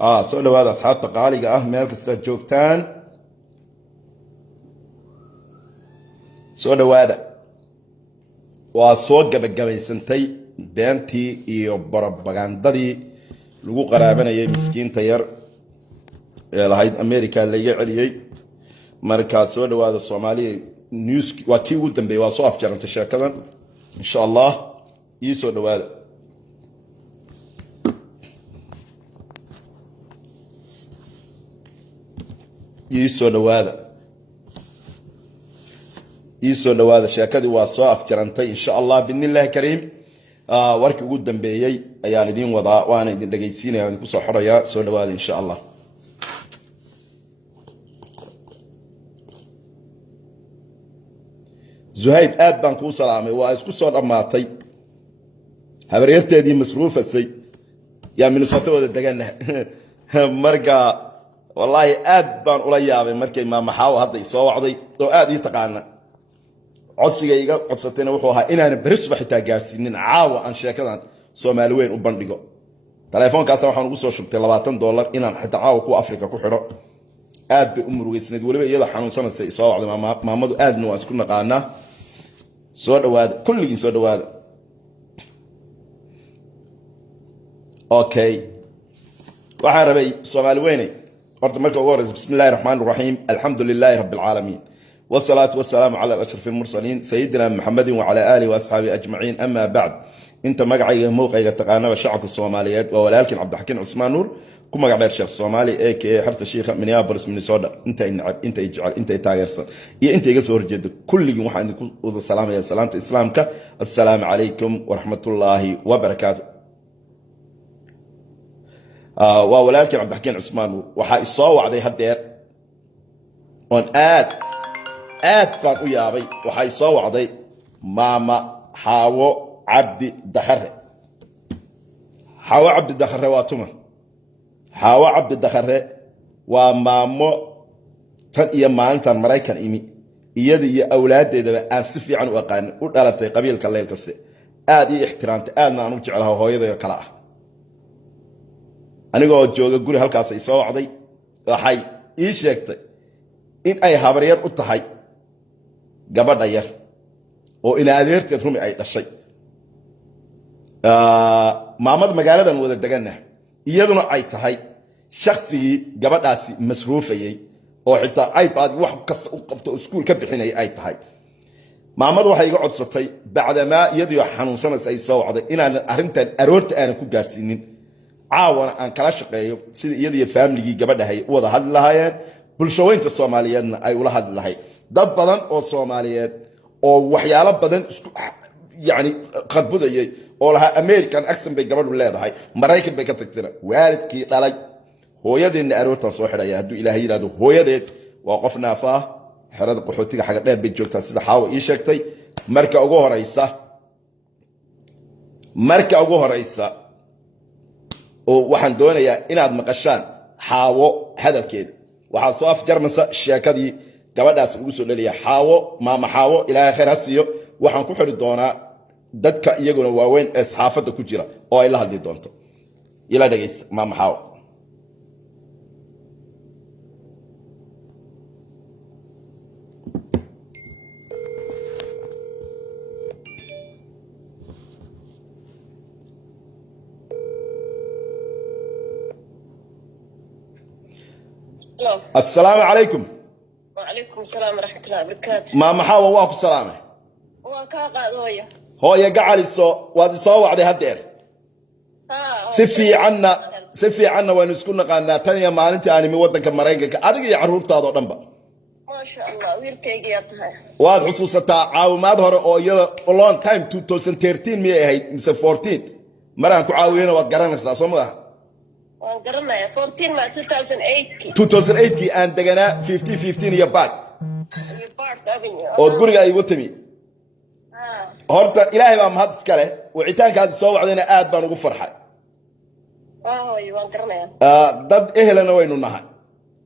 soo dhawaada asxaabta qaaliga ah meel kasta joogtaan soo dhawaada waa soo gabagabaysantay beentii iyo barabagandadii lagu qaraabanayay miskiinta yar ee lahayd America laga celiyay marka soo dhawaada Soomaaliya news waa kii ugu dambeeyay waa soo afjarantay sheekadan insha Allah ii soo dhawaada iisoo dhawaada sheekadii waa soo afjarantay insha Allah biidhnillaahi kariim warkii ugu dambeeyay ayaan idin wadaa waana idin dhageysiinaya waan ku soo xirayaa soo dhawaada insha Allah Zuhayb aad baan ku salaamay waa isku soo dhamaatay habaryarteedii masruufasay yaa Minnesota wada dagana marka والله aad baan ula yaabay markay maama xaawo hadda soo wacday oo aad ii taqaana codsigayga codsatayna wuxuu ahaa inaan bari subax xitaa gaarsiinin caawa aan sheekadan Soomaali weyn u bandhigo telefoonkaas waxaan ugu soo shubtay $20 inaan xitaa caawa ku Afrika ku xiro aad bay u murugeysnayd waliba iyada xanuunsanaysa soo wacday maamadu aadna waan isku naqaanaa soo dhawaada kulligiin soo dhawaada okay waxaan rabay Soomaali weyn قلت مركب ورز بسم الله الرحمن الرحيم الحمد لله رب العالمين والصلاة والسلام على أشرف المرسلين سيدنا محمد وعلى آله وأصحابه أجمعين أما بعد أنت مقعي موقع تقانا الشعب الصوماليات ولكن عبد الحكيم عثمان نور كما قال الشيخ الصومالي إيك حرف الشيخ من يابرس من سودا أنت يجعل أنت يتاجرسن أنت يجسور جد كل يوم عندك السلام يا سلامة إسلامك السلام عليكم ورحمة الله وبركاته ولكن عبد الحكيم عثمان waxaa isoo wacday hadeer on aad baan u yaabay waxaa isoo wacday maama Xaawo Cabdi Dakhare waa tuma Xaawo Cabdi Dakhare waa maamo tan iyo maalintan Mareykan imi iyada iyo awlaadeedaba aan si fiican u aqaan u dhalatay qabiilka leelkase aad ii ixtiraamtay aadna aan u jecelahay hooyadeeyo kala ah anigoo jooga guri halkaas ay soo wacday waxay ii sheegtay in ay habaryar u tahay gabadha yar oo ila adeerteed rumi ay dhashay maamad magaaladan wada dagana iyaduna ay tahay shakhsigii gabadhaasi masruufayay oo xitaa iPad wax kasta u qabto iskuul ka bixinay ay tahay maamad waxay iga codsatay bacdama iyadoo xanuunsanaysa ay soo wacday inaan arintan aroorta aan ku gaarsiinin caawana aan kala shaqeeyo sida iyadii family gabadhahay wada hadli lahaayeen bulshooyinka Soomaaliyeedna ay ula hadli lahayd dad badan oo Soomaaliyeed oo waxyaalo badan isku yani qadbudayay oo laha American accent bay gabadhu leedahay Mareykan bay ka tagtay waalidkii dhalay hooyadeena aroortan soo xidhaya haduu Ilaahay yiraahdo hooyadeed waa qof naafa xirada qaxootiga xaga dheer bay joogtaa sida Xaawo ii sheegtay marka ugu horeysa oo waxaan doonayaa inaad maqashaan Xaawo hadalkeeda waxa soo afjarmasa sheekadii gabadhaas ugu soo dhaliyay Xaawo maama Xaawo Ilaahay khayr ha siiyo waxaan ku xiri doonaa dadka iyaguna waaweyn ee saxaafada ku jira oo ay la hadli doonto ila dhageysta maama Xaawo السلام عليكم وعليكم السلام ورحمة الله وبركاته ماما حاوة واكو السلامة وكاقا ذويا هو يقعلي وادي صو وعدي هدير سفي عنا ونسكن قانا تانية ما انت اني مودنك مرينك ادق يا عرورتا دو دنبا ما شاء الله ويلكيغي يا تهي واد خصوصا عاوماد هore oo iyada long time 2013 miyay ahayd mise 14 maraan ku caawiyeen waad garanaysaa Soomaaliya waan garanaya 14 ma 2008 kii aan deganaa 15 iyo baad oo guriga ay ugu timi horta Ilaahay baa mahad iska leh wicitaankaad soo wacdayna aad baan ugu farxay waan garanaya dad ehelana waynu nahay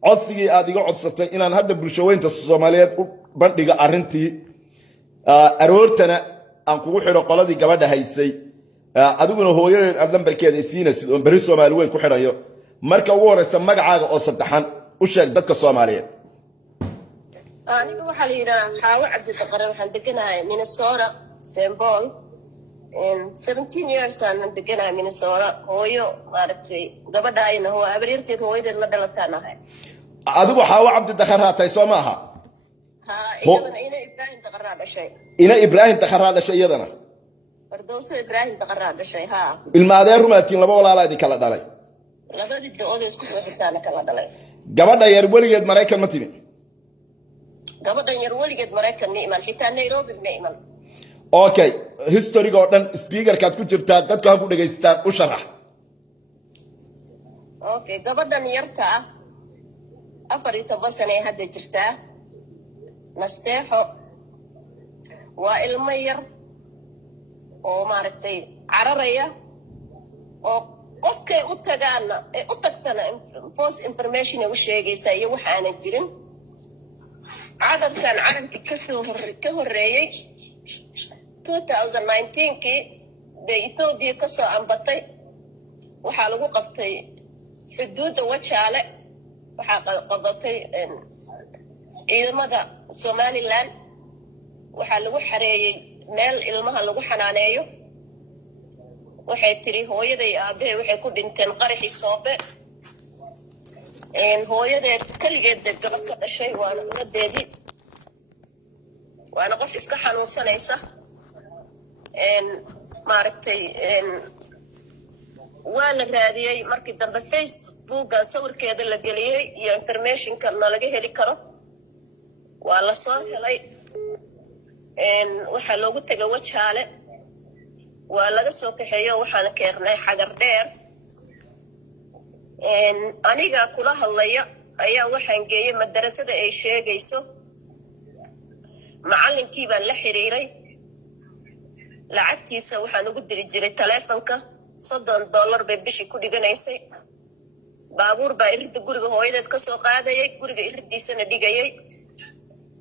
codsigii aad iga codsatay inaan hadda bulshooyinka Soomaaliyeed u bandhiga arintii aroortana aan kugu xiro qoladii gabadha haysay adiguna hooyadeed aad lambarkeeda siinaysid oo bari Soomaali weyn ku xirayo marka ugu horeysa magacaaga oo saddexan u sheeg dadka Soomaaliyeed. aniga waxaa la yidhaha xaawo cabdidaqare waxaan deganahay Minnesota St. Paul 17 years aan deganahay Minnesota hooyo maaragtay gabadhaayna hoo abriirteed hooyadeed la dhalatanahay adigu xaawo cabdidaqare raatay soo maaha ha iyadana ina Ibrahim Daqare dhashay ina Ibrahim Daqare dhashay iyadana Fardowsa Ibrahim Daqare dhashay ha ilmaadeen rumaatiin laba walaalaad kala dhalay labadii dood isku soo xigtaana kala dhalay gabadha yar waligeed Mareykan ma timi gabadhan yar waligeed Mareykan ma iman xitaa Nairobi ma iman okay history oo dhan speaker kaad ku jirtaa dadku ha ku dhageystaan u sharax okay gabadhan yarta ah 14 sano hadda jirtaa nasteexo waa ilmo yar oo maaragtay cararaya oo qofkay u tagaana ee u tagtana false information ay u sheegaysaa iyo wax aanan jirin cadadkan carabki ka horreeyey 2019kii bay Ethiopia ka soo ambatay waxaa lagu qabtay xuduudda Wajaale waxaa qabatay ciidamada Somaliland waxaa lagu xareeyay meel ilmaha lagu xanaaneeyo waxay tiri hooyaday aabahay waxay ku dhinteen qaraxii Soobe hooyadeed kaligeed gabadh ka dhashay waana unadeedii waana qof iska xanuunsanaysa maaragtay waa la raadiyey markii dambe Facebook sawirkeeda la geliyey iyo informationka laga heli karo waa la soo helay waxaa loogu tagay Wajaale waa laga soo kaxeeyo waxaan keenay xagar dheer aniga kula hadlaya ayaa waxaan geeyay madrasada ay sheegayso macallinkii baan la xiriiray lacagtiisa waxaan ugu diri jiray taleefanka $30 bay bishii ku dhiganaysay baabuur baa iridda guriga hooyadeed ka soo qaadayay guriga iriddiisana dhigayay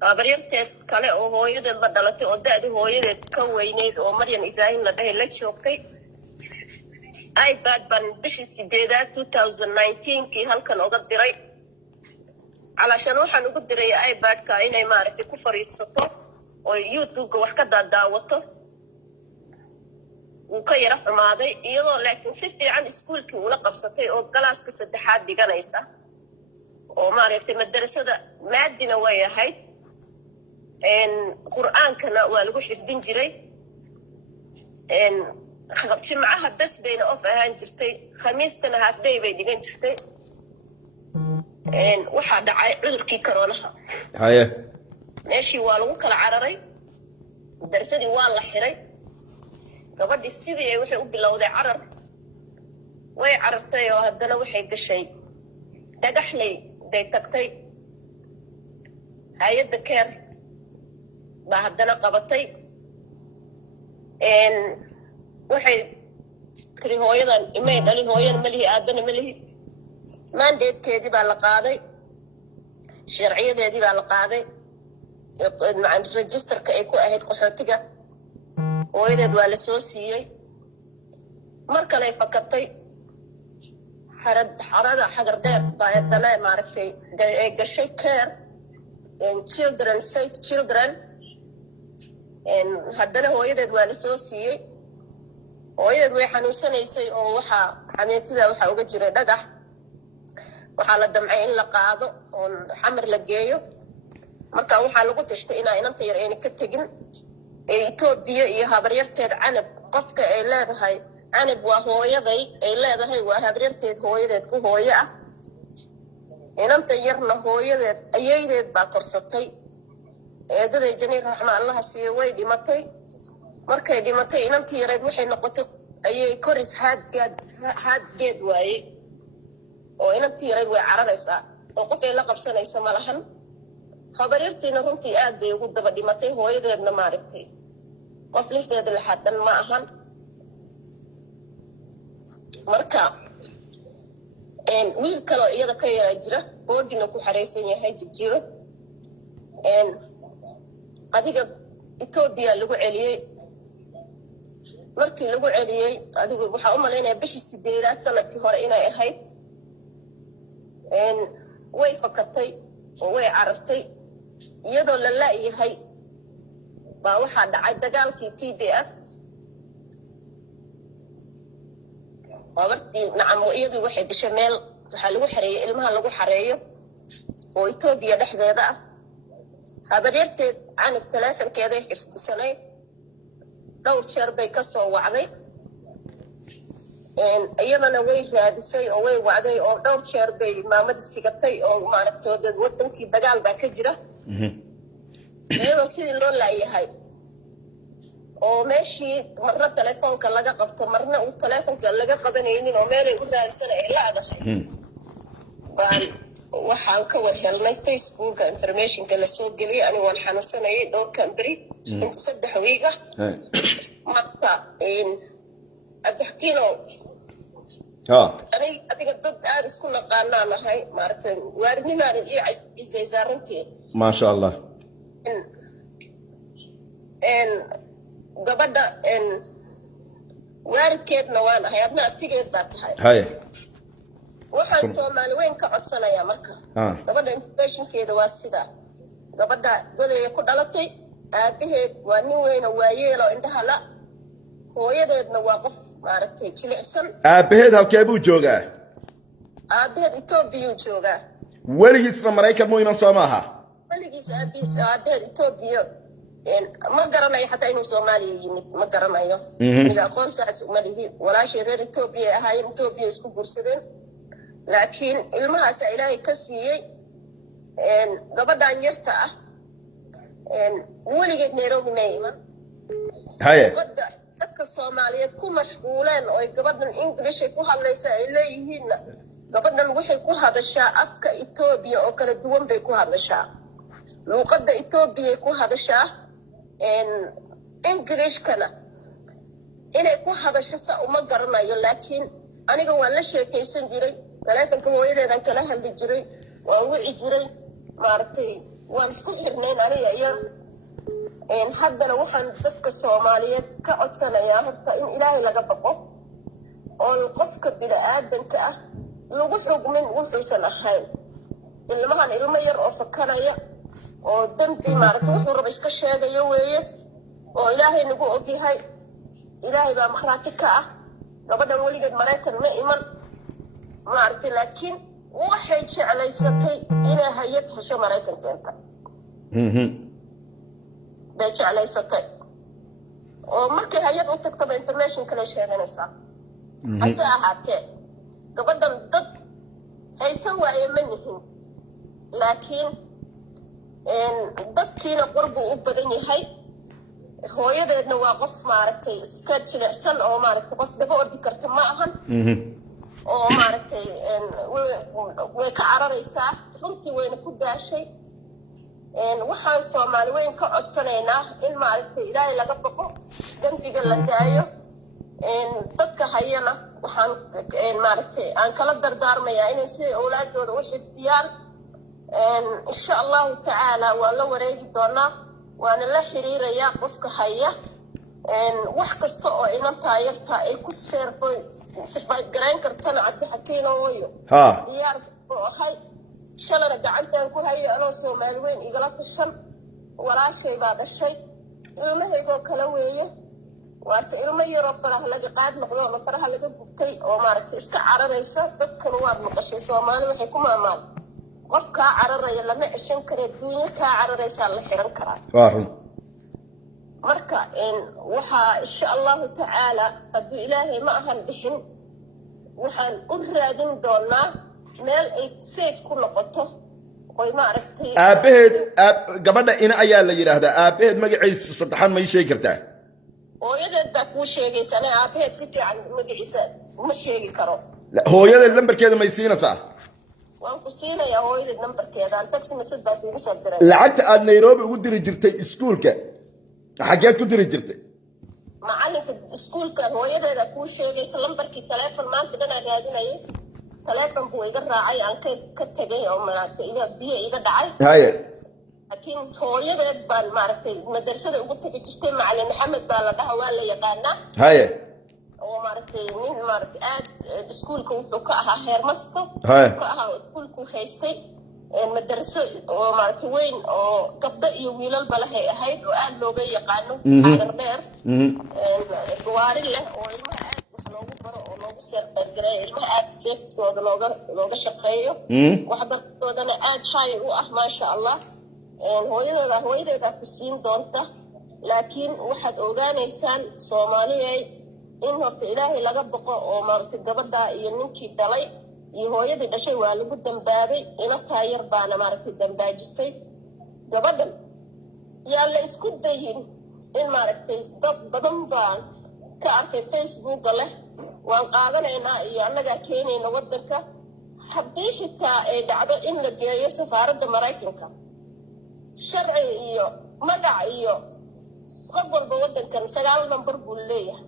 habaryarteed kale oo hooyadeed la dhalatay oo da'da hooyadeed ka weyneyd oo Maryam Ibrahim la dhahay la joogtay iPad baan bishii 8 2019kii halkan uga diray علشان waxaan ugu diray iPad-ka inay maaragtay ku fariisato oo YouTube-ka wax ka daawato uu ka yara xumaaday iyadoo laakiin si fiican iskuulkii ula qabsatay oo galaaska saddexaad dhiganaysa oo maaragtay madrasada maadina way ahayd qur'aankana waa lagu xifdin jiray jimcaha bas bayna off ahaan jirtay khamiistana half day bay dhigan jirtay waxaa dhacay cudurkii koronaha haye meeshii waa lagu kala cararay darsadii waa la xiray gabadhii sidii ay waxay u bilowday carar way carartay oo haddana waxay gashay dhagaxley bay tagtay hay'adda keer baa haddana qabatay waxay tiri hooyadan imay dhalin hooyana ma lihi aabana ma lihi mandatekeedii baa la qaaday sharciyadeedii baa la qaaday registerka ay ku ahayd qaxootiga hooyadeed waa la soo siiyey mar kale ay fakatay xarada xagar dheer baa haddana maaragtay ay gashay care children safe children haddana hooyadeed waa la soo siiyey hooyadeed way xanuunsanaysay oo waxaa xameetida waxaa uga jiray dhagax waxaa la damcay in la qaado oo xamar la geeyo marka waxaa lagu tashtay inaa inanta yar ayna ka tegin ee Itoobiya iyo habaryarteed canab qofka ay leedahay canab waa hooyaday ay leedahay waa habaryarteed hooyadeed ku hooyo ah inanta yarna hooyadeed ayaydeed baa korsatay eedaday janiir raxma allah siiyo way dhimatay markay dhimatay inantii yareed waxay noqotay ayay koris haadgeed waaye oo inantii yareed way cararaysaa oo qof ay la qabsanaysa ma lahan habaryartiina runtii aad bay ugu daba dhimatay hooyadeedna maaragtay qof lifteeda laxadan ma ahan marka wiil kaloo iyada ka yara jira boodina ku xaraysan yahay jibjiga adiga Ethiopia lagu celiyay markii lagu celiyay adigu waxa u maleynaa bishii 8 sanadkii hore inay ahayd way fakatay oo way carartay iyadoo la laayahay baa waxaa dhacay dagaalkii TPF qabartii nacam iyadii waxay gashay meel waxaa lagu xareeyay ilmaha lagu xareeyo oo Itoobiya dhexdeeda ah habaryarteed canif taleefankeeda xifdisanay dhowr jeer bay ka soo wacday iyadana way raadisay oo way wacday oo dhowr jeer bay maamada sigatay oo maaragtay wadankii dagaal baa ka jira iyadoo sidii loo laayahay oo meeshii marna telefoonka laga qabto marna uu telefoonka laga qabanaynin oo meelay u raadsanay ay laadahay baan waxaan ka war helnay Facebook informationka la soo geliyay ani waan xanuunsanayay dhowrkan beri inta 3 wiiga marka abdaxkiino adiga dad aad isku naqaanaa nahay maaragtay waaridnimaan iyo ciisaysaaruntii maasha allah gabadha waaridkeedna waan ahay adna artigeed baa tahay haye waxaan Soomaali weyn ka codsanayaa marka gabadha informationkeeda waa sida gabadha godeeya ku dhalatay aabaheed waa nin weyn oo waayeelo indhaha la hooyadeedna waa qof maaragtay jilicsan aabaheed halkee buu joogaa aabaheed Itoobiya joogaa weligiisna Mareykan muu iman soo maaha weligiis aabaheed Itoobiya ma garanayo xataa inuu Soomaaliya yimid ma garanayo ila aqoonsaas uma lihi walaashii reer Itoobiya ahaayeen Itoobiya isku gursadeen laakiin ilmahaas Ilaahay ka siiyay gabadhan yarta ah weligeed Nairobi ma iman haye dadka Soomaaliyeed ku mashquuleen oo gabadhan English ku hadlaysa ay leeyihiin gabadhan waxay ku hadashaa afka Itoobiya oo kala duwan bay ku hadashaa luqadda Itoobiya ku hadashaa Englishkana inay ku hadasho sa uma garanayo laakiin aniga waan la sheekaysan jiray telefoonka hooyadeedan kala hadli jiray waan wici jiray maartay waan isku xirnayn aniga iyo haddana waxaan dadka Soomaaliyeed ka codsanayaa horta in Ilaahay laga baqo oo qofka bini'aadanka ah lagu xugmin wuxuusan ahayn ilmahan ilmo yar oo fakaraya oo dambi maartay wuxuu raba iska sheegayo weeye oo Ilaahay nagu ogyahay Ilaahay baa makhraati ka ah gabadhan weligeed Mareykan ma iman maartay laakiin waxay jeclaysatay inay hay'ad hesho Mareykan keenta bay jeclaysatay oo markay hay'ad u tagto information kale sheeganaysaa hase ahaatee gabadhan dad haysan waaye ma nihin laakiin dadkiina qurbu u badan yahay hooyadeedna waa qof maaragtay iska jilicsan oo maaragtay qof daba ordi karta ma ahan oo maaragtay way ka cararaysaa runtii wayna ku daashay waxaan Soomaali weyn ka codsanaynaa in maaragtay Ilaahay laga baqo dambiga la daayo dadka hayana waxaan maaragtay aan kala dardaarmayaa inay si awlaadooda u xifdiyaan insha Allah ta'ala waa la wareegi doonaa waana la xiriirayaa qofka haya wax kasta oo inanta yarta ay ku survive garan kartana Cabdixakiin ooyo diyaar oo hay shalana gacantaan ku hayo anoo Soomaali weyn igala tashan walaashay baa dhashay ilmaheego kala weeye waase ilmo yar oo faraha laga qaad noqdo oo faraha laga gubtay oo maaragtay iska cararaysa dadkan waad maqashay Soomaali waxay ku maamaan qof ka cararaya lama cishan karo duunya ka cararaysa la xiran karaa marka waxa insha Allah ta'ala haduu Ilaahay ma ahan bixin waxaan u raadin doonaa meel ay safe ku noqoto oo maaragtay aabaheed gabadha ina ayaa la yiraahdaa aabaheed magaciisa saddexan ma sheegi kartaa hooyadeed baa ku sheegaysa ana aabaheed si fiican magaciisa ma sheegi karo hooyadeed lambarkeeda ma siinaysaa waan ku siinayaa hooyadeed lambarkeeda aan taxi message baa kugu soo diray lacagta aad Nairobi ugu diri jirtay iskuulka xageed ku diri jirtay macalinka iskuulka hooyadeeda ku sheegaysa lambarkii telefoon maanta dhan aan raadinayo telefoon buu iga raacay aan ka tagay oo maaragtay biyo iga dhacay haye laakiin hooyadeed baan maaragtay madrasada ugu tagi jirtay macallin Maxamed baa la dhahaa waa la yaqaanaa haye oo maaragtay nin maaragtay aad iskuulka wuxuu ka ahaa heermasto Hay. ka ahaa iskuulku haystay madraso oo maaragtay weyn oo gabdho iyo wiilalba lahay ahayd oo aad looga yaqaano xagar dheer gawaari leh oo ilmaha aad wax loogu baro oo loogu seerqeyrgareeyo ilmaha aad seeftigooda looga shaqeeyo waxbarashadoodana aad haay u ah maasha allah hooyadeeda ku siin doonta laakiin waxaad ogaanaysaan soomaaliyay in horta ilaahay laga boqo oo maaragtay gabadha iyo ninkii dhalay iyo hooyadii dhashay waa lagu dambaabay inataa yar baana maaragtay dambaajisay gabadhan yaa la isku dayin in maaragtay dad badan baan ka arkay facebooka leh waan qaadanaynaa iyo annagaa keenayna waddanka haddii xitaa ay dhacdo in la geeyo safaaradda maraykanka sharci iyo magac iyo qof walba waddankan 9 nambar buu leeyahay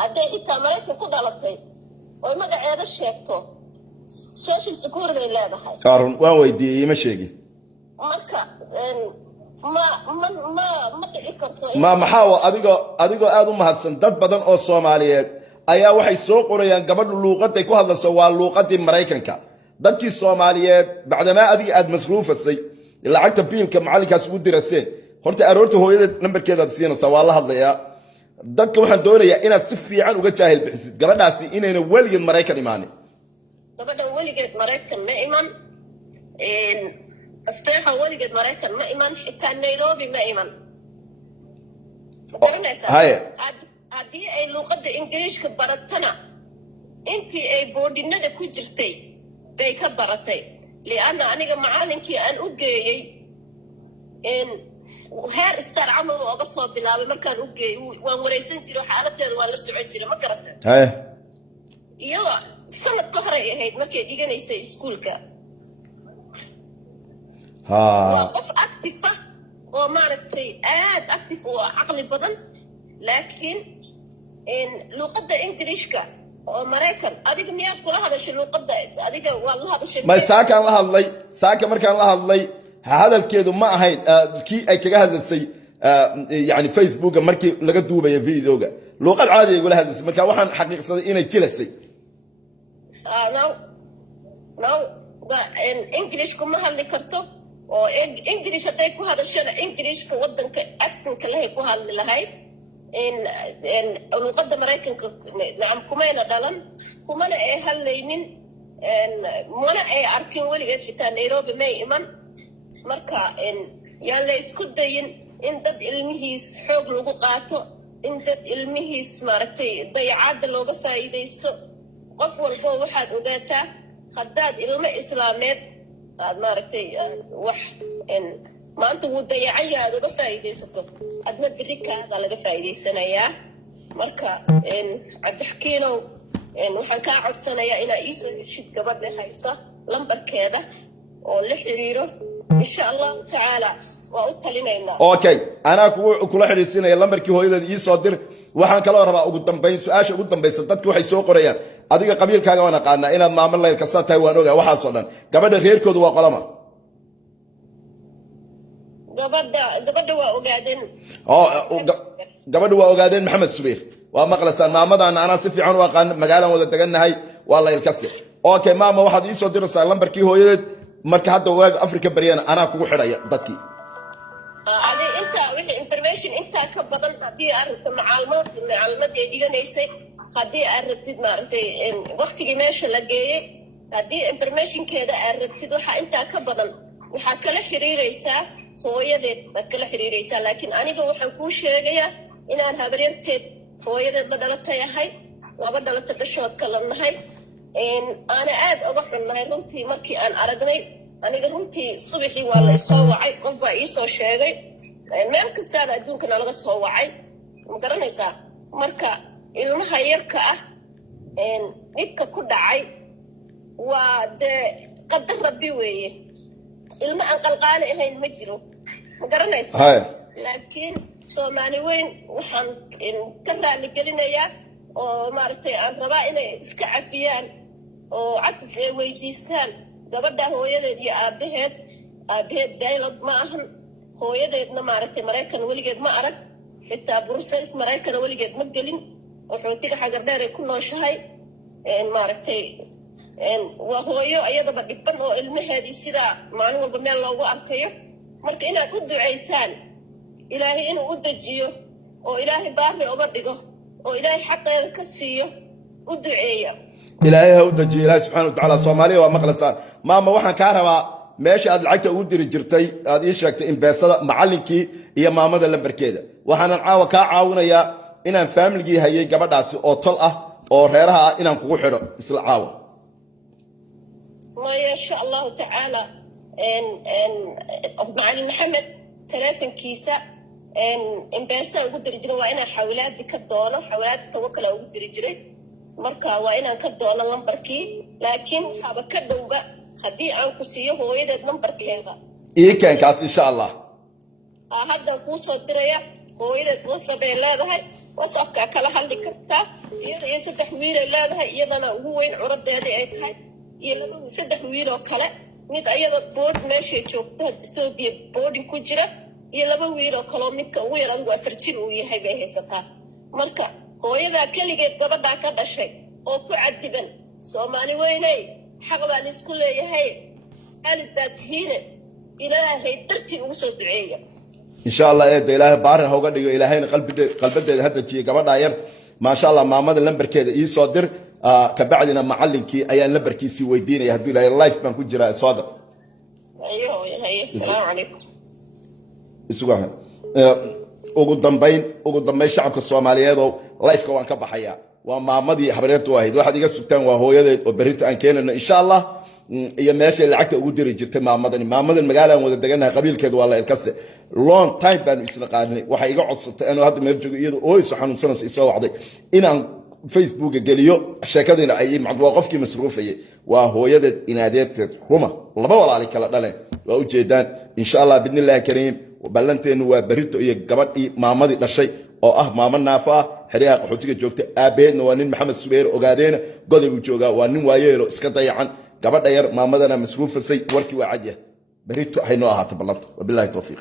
hadday xitaa maraykan ku dhalatay oo magaceeda sheegto social security ay leedahay kaarun waan weydiiyey ma sheegin marka ma dhici karto maxaa adigoo aad u mahadsan dad badan oo Soomaaliyeed ayaa waxay soo qorayaan gabadhu luuqaday ku hadlayso waa luuqadii Mareykanka dadkii Soomaaliyeed bacdama adiga aad masruufasay lacagta biilka macalinkaas ugu diraseen horta aroorta hooyada nambarkeeda aad siinaysaa waa la hadlayaa dadka waxaan doonayaa inaad si fiican uga jaahil bixisid gabadhaasi inayna weligeed Mareykan imaanin gabadhan weligeed Mareykan ma iman asteexa weligeed Mareykan ma iman xitaa Nairobi ma iman haye haddii ay luuqadda ingiriiska baratana intii ay boodhinada ku jirtay bay ka baratay lianna aniga macallinkii aan u geeyey heer star camal ooga soo bilaabay markaan u geeyey waan wareysan jiray xaaladeeda waan la socon jiray ma garatay haye iyadoo sanad ka hor ay ahayd markay dhiganaysay iskuulka waa qof active ah oo maaragtay aad active oo caqli badan laakiin luuqadda ingiriiska oo Mareykan adiga miyaad kula hadashay luuqadda adiga waa la hadashay ma saakaan la hadlay saaka markaan la hadlay hadalkeedu ma ahayn kii ay kaga hadlasay yani Facebook markii laga duubay videoga luuqad caadi ay wala hadlasay marka waxaan xaqiiqsaday inay jilasay no English kuma hadli karto oo English haday ku hadashana Englishka wadanka accent leh ku hadli lahayd luuqadda Mareykanka nacam kumayna dhalan kumana ay hadlaynin mana ay arkin weligeed xitaa Nairobi may iman marka yaa la isku dayin in dad ilmihiis xoog lagu qaato in dad ilmihiis maaragtay dayacaadda looga faa'iidaysto qof walba waxaad ogaataa haddaad ilmo islaameed aad maaragtay wax maanta wuu dayacan yahay aad uga faa'iidaysato adna berri kaada laga faa'iidaysanayaa marka cabdixakiinow waxaan kaa codsanayaa inaa ii soo heshid gabadha haysa lambarkeeda oo la xiriiro insha allahu tacaala waa u talinaynaa okay anaa kula xiriirsinaya lambarkii hooyadeeda ii soo dir waxaan kaloo rabaa ugu dambayn su'aasha ugu dambaysa dadku waxay soo qorayaan adiga qabiilkaaga waan aqaanaa inaad maamul leylka saa tahay waan ogaa waxaasoo dhan gabadha reerkoodu waa qolama gabadha waa ogaadeen gabadha waa ogaadeen maxamed subeer waa maqlasaan maamadaana anaa si fiican u aqaan magaalaan wada degannahay waa laylkasi okay maama waxaad ii soo diraysaa lambarkii hooyadeed marka hadda waaga Afrika bariyana anaa kugu xidhaya dadkii inta wixii information inta ka badan hadii aad rabto macluumaad ay dhiganaysay hadii aad rabtid maaragtay waqtigii meesha la geeyay hadii informationkeeda aad rabtid waxa inta ka badan waxa kala xiriiraysaa hooyadeed baad kala xiriiraysaa laakiin aniga waxaan kuu sheegayaa inaan habaryarteed hooyadeed la dhalatay ahay laba dhalato dhashood kala nahay ana aad uga xunnahay runtii markii aan aragnay aniga runtii subaxii waa la soo wacay qof baa ii soo sheegay meel kastaana adduunkana laga soo wacay ma garanaysaa marka ilmaha yarka ah dhibka ku dhacay waa dee qadar rabbi weeye ilma aan qalqaali ahayn ma jiro ma garanaysaa laakiin Soomaali weyn waxaan ka raali gelinayaa oo maaragtay aan rabaa inay iska cafiyaan oo cafis ay weydiistaan gabadha hooyadeed iyo aabaheed dialoog ma ahan hooyadeedna maaragtay Mareykan weligeed ma arag xitaa Brussels Mareykan weligeed ma gelin qaxootiga xagar dheer ay ku nooshahay maaragtay waa hooyo iyadaba dhibban oo ilmaheedii sidaa maalin walba meel loogu arkayo marka inaad u ducaysaan ilaahay inuu u dejiyo oo ilaahay baarri oga dhigo oo ilaahay xaqeeda ka siiyo u duceeya ilaahay ha u dejiyo ilaahay subxaana watacaala soomaaliya waa maqlaysaan maama waxaan kaa rabaa meesha aad lacagta ugu diri jirtay aad ii sheegtay imbeesada macallinkii iyo maamada lambarkeeda waxaanan caawa kaa caawinayaa inaan faamiligii hayay gabadhaasi oo tol ah oo reeraha ah inaan kugu xidho isla caawa ما شاء الله تعالى معلم محمد تلافن كيسة إن بس أقدر يجري وأنا حاولات كدونا حاولات توكل أقدر يجري مركا وأنا كدونا لمبركي لكن هذا كدو بقى هدي عنكو سيه هو يد لمبر كذا إيه كان كاس إن شاء الله هذا قوس الدريا هو يد وصل بين لا ده وصل كلا حد كرتا يسد حوير لا ده يدنا هو وين عرض هذه أي iyo laba saddex wiil oo kale mid ayada board meesha joogto Ethiopia boarding ku jira iyo laba wiil oo kale midka ugu yar adigu 4 jir uu yahay bay haysataa marka hooyada kaligeed gabadha ka dhashay oo ku cadiban Soomaali weynay xaq baa la isku leeyahay alid baadhiine ilaahay dartii ugu soo duceeya insha Allah ee ilaahay baar ha uga dhigo ilaahayna qalbadeeda hadda jiyo gabadha yar ma sha Allah maamada lambarkeeda ii soo dir كبعدنا معلنكي أيان لبركيسي ويدينا يهدوا لها اللايف بان كجرا صادق أيوه هي السلام عليكم سوغا ugu dambayn shacabka Soomaaliyeed oo live ka waan ka baxaya waa maamadii habareertu ahayd waxa iga sugtaan waa hooyadeed oo berrito aan keenano insha Allah iyo meesha lacagta ugu diri jirtay maamadan magaalada wada deganahay qabiilkeedu waa la ilkaste long time baan isla qaadnay waxa iga codsatay inuu hadda meel joogo iyadoo oo isu xanuunsanaysa isoo wacday inaan Facebook geliyo sheekadina ay macduu qofkii masruufayay waa hooyadeed inaadeedteed ruma laba walaali kala dhaleen waa u jeedaan insha Allah bidnillaahi kariim ballanteenu waa berrito iyo gabadhii maamadii dhashay oo ah maama naafa xiriyaha qaxootiga joogta aabeedna waa nin Maxamed Subeer ogaadeena godob uu jooga waa nin waayeelo iska dayacan gabadha yar maamadana masruufasay warkii waa cajiya berrito hayno ahaato ballanta wabillahi tawfiiq